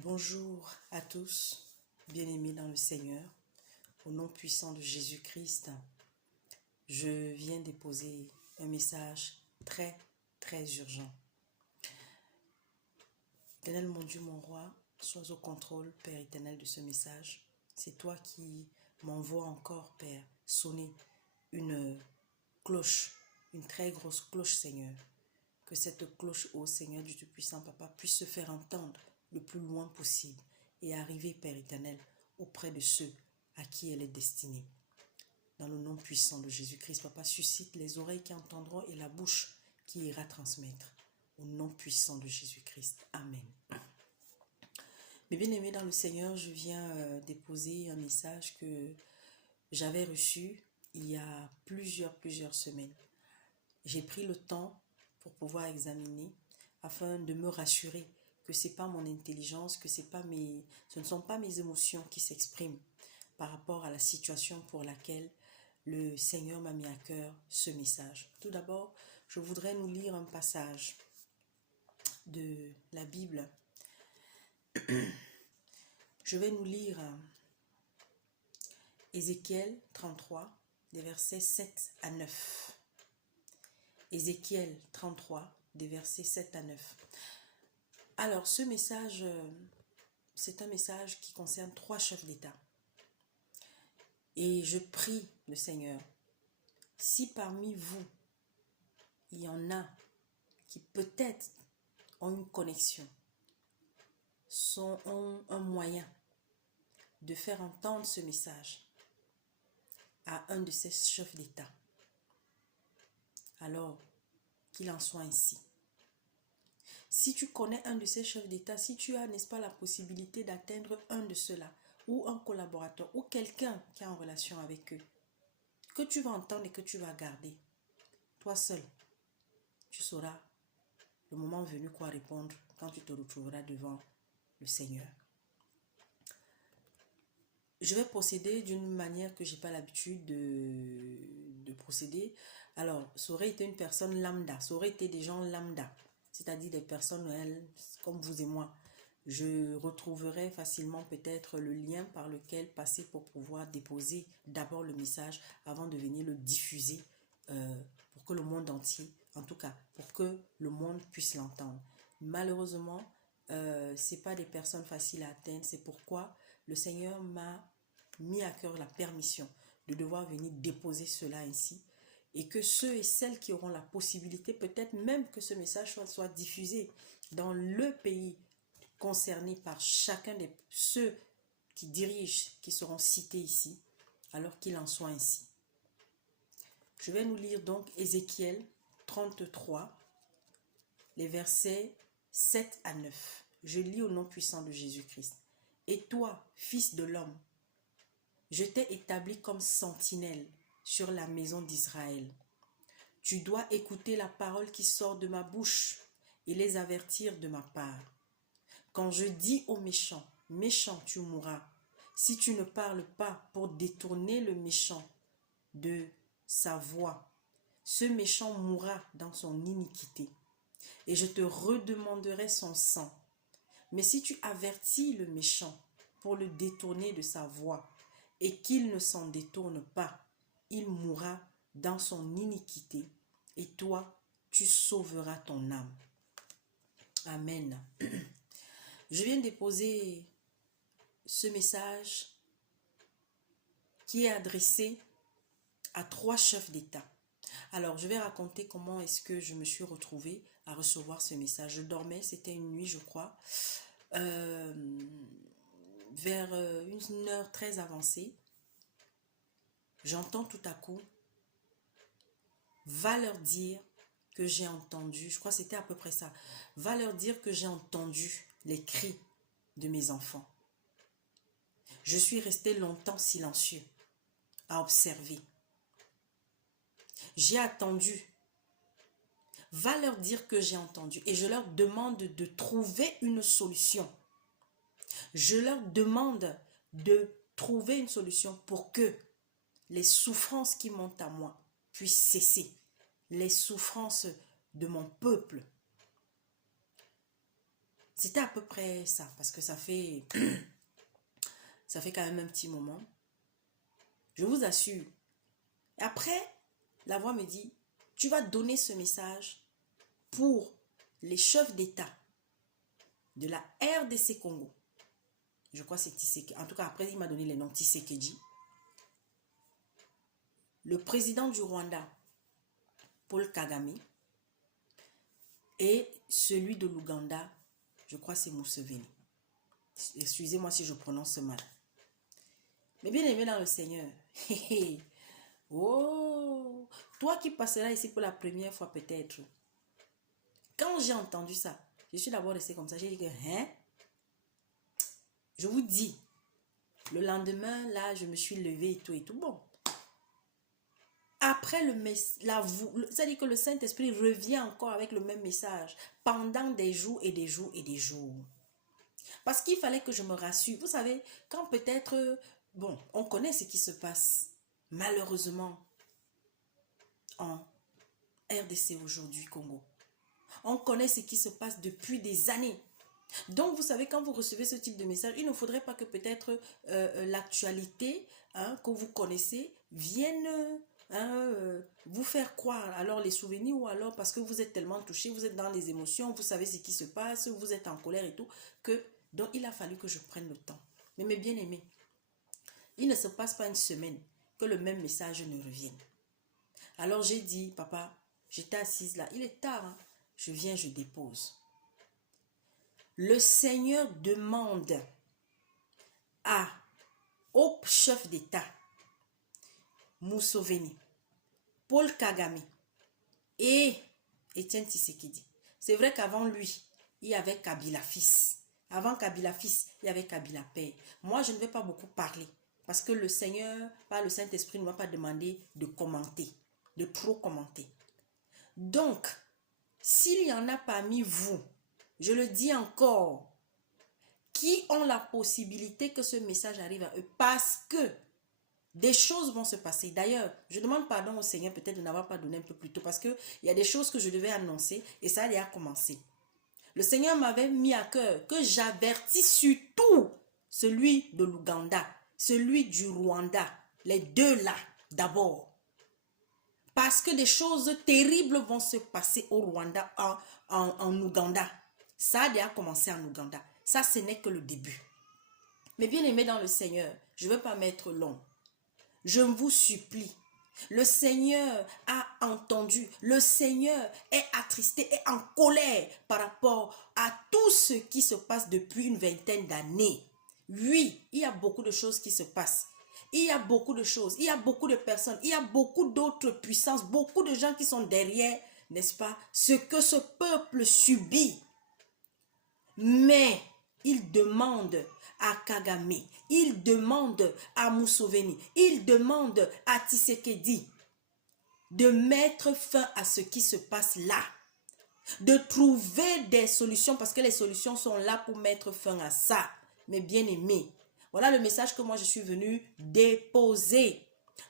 Bonjour à tous, bien-aimés dans le Seigneur. Au nom puissant de Jésus-Christ, je viens déposer un message très urgent. Éternel mon Dieu, mon roi, sois au contrôle, Père éternel, de ce message. C'est toi qui m'envoies encore, Père, sonner une cloche, une très grosse cloche, Seigneur. Que cette cloche, ô Seigneur du Tout-Puissant, Papa, puisse se faire entendre le plus loin possible et arriver, Père éternel, auprès de ceux à qui elle est destinée. Dans le nom puissant de Jésus-Christ, Papa, suscite les oreilles qui entendront et la bouche qui ira transmettre. Au nom puissant de Jésus-Christ. Amen. Mes bien-aimés dans le Seigneur, je viens déposer un message que j'avais reçu il y a plusieurs semaines. J'ai pris le temps pour pouvoir examiner afin de me rassurer que ce n'est pas mon intelligence, que ce ne sont pas mes émotions qui s'expriment par rapport à la situation pour laquelle le Seigneur m'a mis à cœur ce message. Tout d'abord, je voudrais nous lire un passage de la Bible. Je vais nous lire Ézéchiel 33, des versets 7 à 9. Ézéchiel 33, des versets 7 à 9. Alors, ce message, c'est un message qui concerne 3 chefs d'État. Et je prie le Seigneur, si parmi vous, il y en a qui peut-être ont une connexion, ont un moyen de faire entendre ce message à un de ces chefs d'État, alors qu'il en soit ainsi. Si tu connais un de ces chefs d'État, si tu as, n'est-ce pas, la possibilité d'atteindre un de ceux-là, ou un collaborateur, ou quelqu'un qui est en relation avec eux, que tu vas entendre et que tu vas garder, toi seul, tu sauras le moment venu quoi répondre quand tu te retrouveras devant le Seigneur. Je vais procéder d'une manière que je n'ai pas l'habitude de procéder. Alors, ça aurait été une personne lambda, ça aurait été des gens lambda, c'est-à-dire des personnes comme vous et moi. Je retrouverai facilement peut-être le lien par lequel passer pour pouvoir déposer d'abord le message avant de venir le diffuser pour que le monde entier, en tout cas, pour que le monde puisse l'entendre. Malheureusement, ce n'est pas des personnes faciles à atteindre, c'est pourquoi le Seigneur m'a mis à cœur la permission de devoir venir déposer cela ainsi et que ceux et celles qui auront la possibilité, peut-être même que ce message soit diffusé dans le pays concerné par chacun de ceux qui dirigent, qui seront cités ici, alors qu'il en soit ainsi. Je vais nous lire donc Ézéchiel 33, les versets 7 à 9. Je lis au nom puissant de Jésus-Christ. Et toi, fils de l'homme, je t'ai établi comme sentinelle sur la maison d'Israël. Tu dois écouter la parole qui sort de ma bouche et les avertir de ma part. Quand je dis au méchant, méchant tu mourras, si tu ne parles pas pour détourner le méchant de sa voie, ce méchant mourra dans son iniquité et je te redemanderai son sang. Mais si tu avertis le méchant pour le détourner de sa voie et qu'il ne s'en détourne pas, il mourra dans son iniquité et toi, tu sauveras ton âme. Amen. Je viens déposer ce message qui est adressé à 3 chefs d'État. Alors, je vais raconter comment est-ce que je me suis retrouvée à recevoir ce message. Je dormais, c'était une nuit, je crois, vers une heure très avancée. J'entends tout à coup, va leur dire que j'ai entendu, je crois que c'était à peu près ça, va leur dire que j'ai entendu les cris de mes enfants. Je suis restée longtemps silencieux à observer. J'ai attendu. Va leur dire que j'ai entendu et je leur demande de trouver une solution. Je leur demande de trouver une solution pour que les souffrances qui montent à moi puissent cesser. Les souffrances de mon peuple. C'était à peu près ça, parce que ça fait, ça fait quand même un petit moment. Je vous assure. Et après, la voix me dit, tu vas donner ce message pour les chefs d'État de la RDC Congo. Je crois que c'est Tshisekedi. En tout cas, après, il m'a donné les noms Tshisekedi. Le président du Rwanda, Paul Kagame. Et celui de l'Ouganda, je crois que c'est Museveni. Excusez-moi si je prononce mal. Mais bien aimé dans le Seigneur. Oh, toi qui passeras ici pour la première fois peut-être. Quand j'ai entendu ça, je suis d'abord restée comme ça. J'ai dit que, hein? Je vous dis, le lendemain, là, je me suis levée et tout bon. Après c'est-à-dire que le Saint-Esprit revient encore avec le même message pendant des jours et des jours et des jours. Parce qu'il fallait que je me rassure. Vous savez, quand peut-être, bon, on connaît ce qui se passe, malheureusement, en RDC aujourd'hui, Congo. On connaît ce qui se passe depuis des années. Donc, vous savez, quand vous recevez ce type de message, il ne faudrait pas que peut-être l'actualité que vous connaissez vienne vous faire croire alors les souvenirs ou alors parce que vous êtes tellement touché, vous êtes dans les émotions, vous savez ce qui se passe, vous êtes en colère et tout, donc il a fallu que je prenne le temps. Mais mes bien-aimés, il ne se passe pas une semaine que le même message ne revienne. Alors j'ai dit, papa, j'étais assise là, il est tard, hein? Je viens, je dépose. Le Seigneur demande au chef d'État, Museveni, Paul Kagame et Etienne Tshisekedi. C'est vrai qu'avant lui, il y avait Kabila fils. Avant Kabila fils, il y avait Kabila père. Moi, je ne vais pas beaucoup parler parce que le Seigneur, par le Saint-Esprit, ne m'a pas demandé de commenter, de trop commenter. Donc, s'il y en a parmi vous, je le dis encore, qui ont la possibilité que ce message arrive à eux parce que des choses vont se passer. D'ailleurs, je demande pardon au Seigneur peut-être de n'avoir pas donné un peu plus tôt parce qu'il y a des choses que je devais annoncer et ça allait à commencer. Le Seigneur m'avait mis à cœur que j'avertis surtout celui de l'Ouganda, celui du Rwanda, les deux là d'abord. Parce que des choses terribles vont se passer au Rwanda, en Ouganda. Ça a déjà commencé en Ouganda. Ça, ce n'est que le début. Mais bien aimé dans le Seigneur, je ne veux pas m'être long. Je vous supplie. Le Seigneur a entendu. Le Seigneur est attristé et en colère par rapport à tout ce qui se passe depuis une vingtaine d'années. Oui, il y a beaucoup de choses qui se passent. Il y a beaucoup de choses, il y a beaucoup de personnes, il y a beaucoup d'autres puissances, beaucoup de gens qui sont derrière, n'est-ce pas, ce que ce peuple subit. Mais il demande à Kagame, il demande à Museveni, il demande à Tshisekedi de mettre fin à ce qui se passe là, de trouver des solutions parce que les solutions sont là pour mettre fin à ça. Mes bien-aimés, voilà le message que moi je suis venue déposer.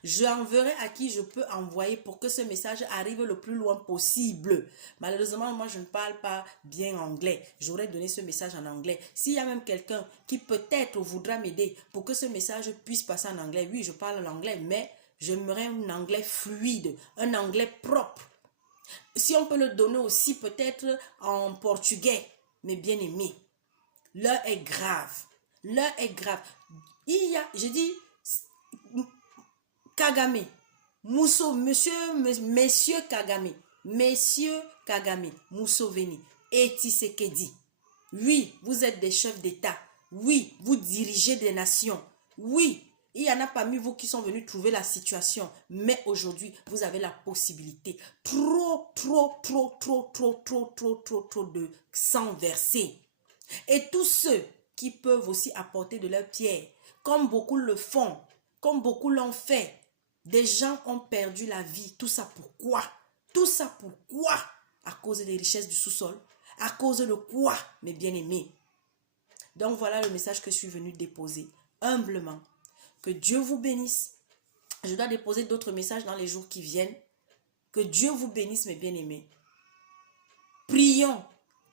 J'enverrai à qui je peux envoyer pour que ce message arrive le plus loin possible. Malheureusement, moi je ne parle pas bien anglais. J'aurais donné ce message en anglais. S'il y a même quelqu'un qui peut-être voudra m'aider pour que ce message puisse passer en anglais, oui, je parle l'anglais, mais j'aimerais un anglais fluide, un anglais propre. Si on peut le donner aussi peut-être en portugais, mes bien-aimés. L'heure est grave. L'heure est grave. Il y a, je dis, Kagame, messieurs Kagame, Museveni et Tshisekedi. Oui, vous êtes des chefs d'État. Oui, vous dirigez des nations. Oui, il y en a parmi vous qui sont venus trouver la situation. Mais aujourd'hui, vous avez la possibilité. Trop de sang versé. Et tous ceux qui peuvent aussi apporter de leur pierre, comme beaucoup le font, comme beaucoup l'ont fait. Des gens ont perdu la vie. Tout ça pourquoi? Tout ça pourquoi? À cause des richesses du sous-sol. À cause de quoi, mes bien-aimés? Donc voilà le message que je suis venue déposer. Humblement. Que Dieu vous bénisse. Je dois déposer d'autres messages dans les jours qui viennent. Que Dieu vous bénisse, mes bien-aimés. Prions.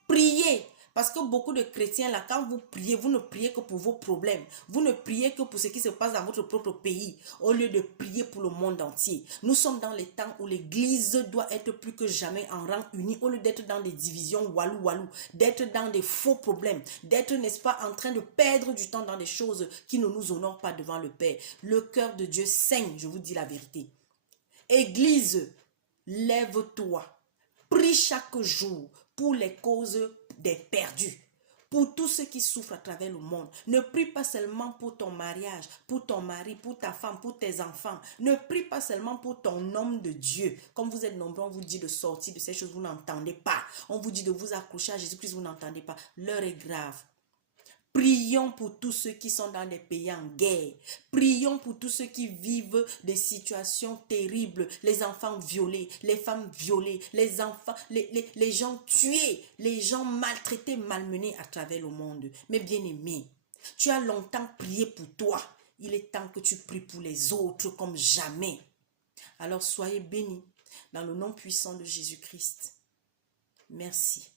Priez. Parce que beaucoup de chrétiens, là, quand vous priez, vous ne priez que pour vos problèmes. Vous ne priez que pour ce qui se passe dans votre propre pays, au lieu de prier pour le monde entier. Nous sommes dans les temps où l'église doit être plus que jamais en rang uni, au lieu d'être dans des divisions walou, d'être dans des faux problèmes, d'être, n'est-ce pas, en train de perdre du temps dans des choses qui ne nous honorent pas devant le Père. Le cœur de Dieu saigne, je vous dis la vérité. Église, lève-toi. Prie chaque jour pour les causes des perdus, pour tous ceux qui souffrent à travers le monde. Ne prie pas seulement pour ton mariage, pour ton mari, pour ta femme, pour tes enfants. Ne prie pas seulement pour ton homme de Dieu. Comme vous êtes nombreux, on vous dit de sortir de ces choses, vous n'entendez pas. On vous dit de vous accrocher à Jésus-Christ, vous n'entendez pas. L'heure est grave. Prions pour tous ceux qui sont dans des pays en guerre. Prions pour tous ceux qui vivent des situations terribles. Les enfants violés, les femmes violées, les enfants, les gens tués, les gens maltraités, malmenés à travers le monde. Mais bien-aimé, tu as longtemps prié pour toi. Il est temps que tu pries pour les autres comme jamais. Alors soyez bénis dans le nom puissant de Jésus-Christ. Merci.